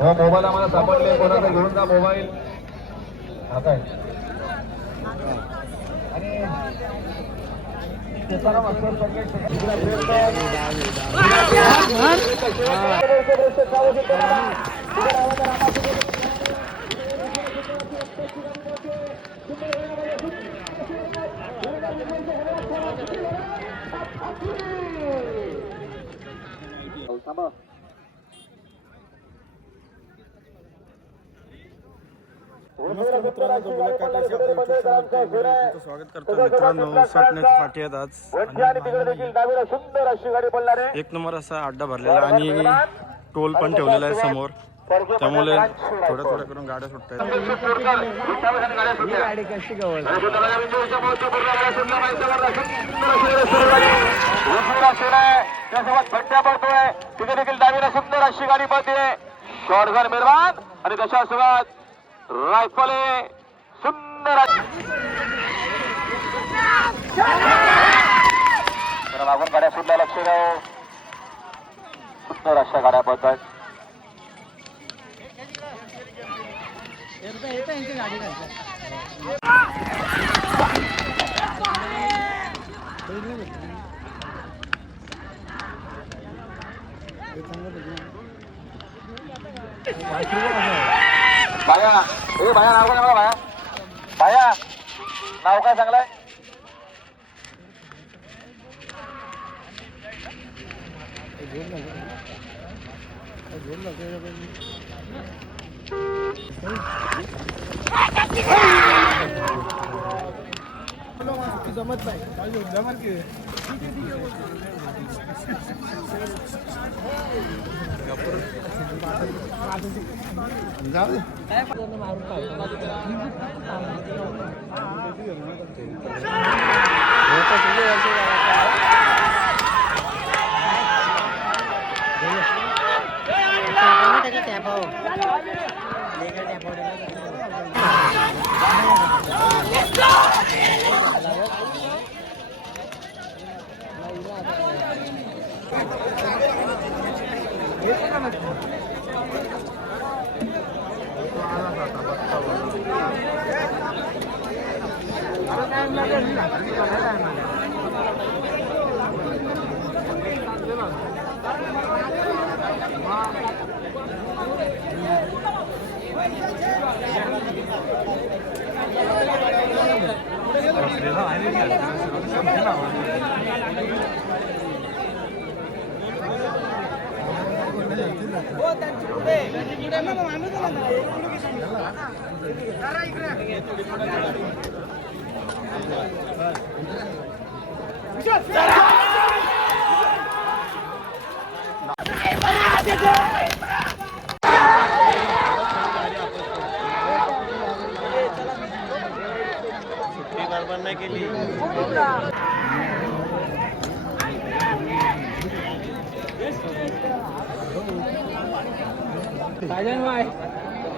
हो मोबाईल आम्हाला सापडले. कोणाचा घेऊन जा मोबाईल. आता आहे. आणि थांबा. नमस्कार मित्रांनो तुमचं स्वागत करतो मित्रांनो फाटी आहेत आज एक नंबर असा अड्डा भरलेला आणि टोल पण ठेवलेला आहे समोर त्यामुळे थोड्या थोड्या करून गाड्या सुटत आहेत गाडी कशी गवळ भट्ट्या पडतोय तिथे देखील डावीला सुंदर अशी गाडी पडते शॉर्टगन निर्माण आणि तशा सुरुवात रायफल सुंदर अशी- जरा मागून गाड्या सुटल्या लक्ष द्या हो. सुंदर अशा गाड्या पडतात भाया ए भाया नाव काय सांगला भाया? भाया नाव काय सांगलाय? नाही അഞ്ചാമത് 그래서 아니 그래. केली.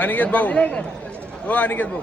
अनिकेत भाऊ. हो अनिकेत भाऊ.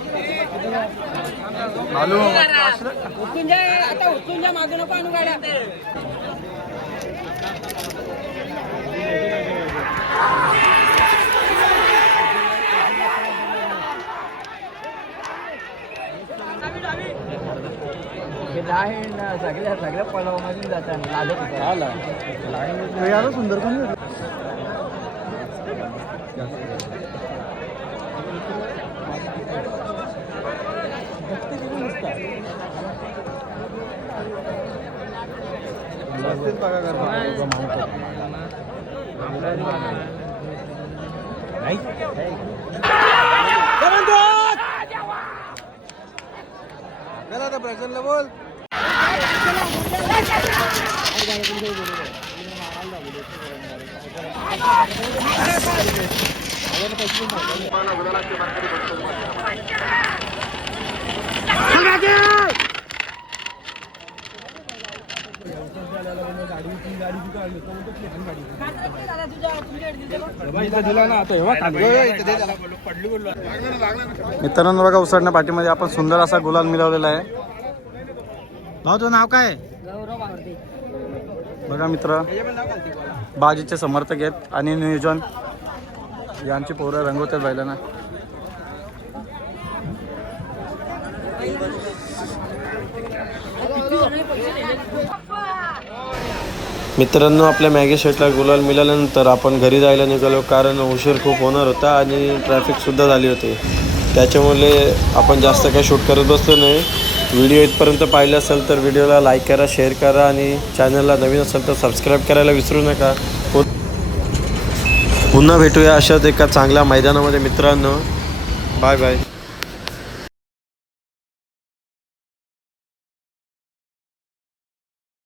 उचलून जा आता उचलून जा मागं नको आणू गाड्या सगळ्या सगळ्या पलावामधून जातात. लागत सुंदर पण प्रसन्न बोल मित्रांनो बघा उसडण्या पाठीमध्ये आपण सुंदर असा गुलाल मिळवलेला आहे. भाऊ तुझं नाव काय? बघा मित्र बाजीचे समर्थक आहेत आणि नियोजन यांची पोरं रंगवतात बैलांना. मित्रांनो आपल्या मॅगी शेटला गुलाल मिळाल्यानंतर आपण घरी जायला निघालो कारण उशीर खूप होणार होता आणि ट्रॅफिकसुद्धा झाली होती. त्याच्यामुळे आपण जास्त काही शूट करत बसलो नाही. व्हिडिओ इथपर्यंत पाहिलं असेल तर व्हिडिओला लाईक करा शेअर करा आणि चॅनलला नवीन असेल तर सबस्क्राईब करायला विसरू नका. पुन्हा भेटूया अशाच एका चांगल्या मैदानामध्ये मित्रांनो. Bye bye